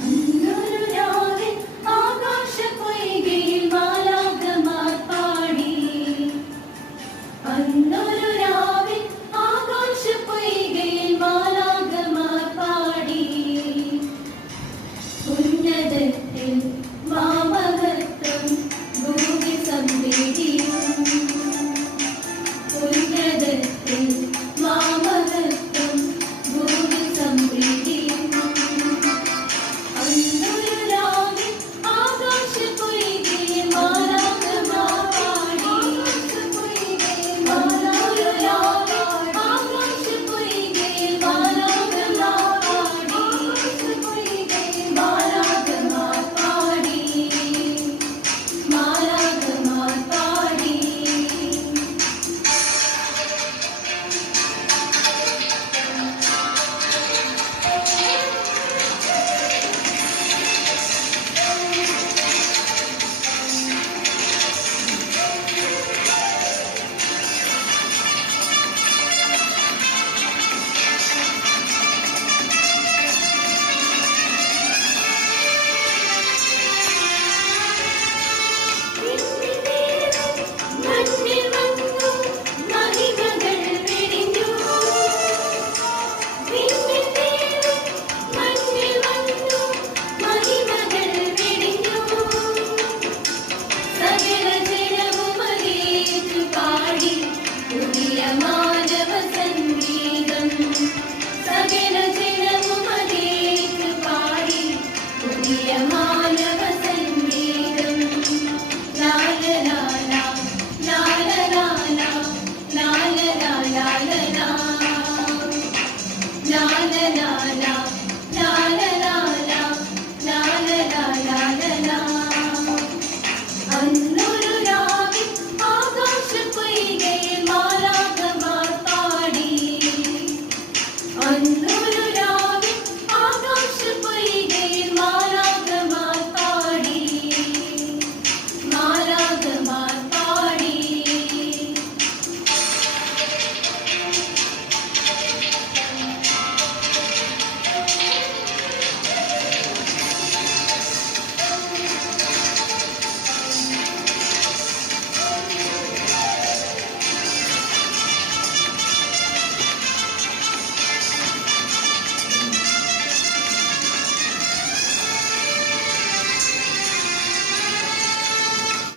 നല്ല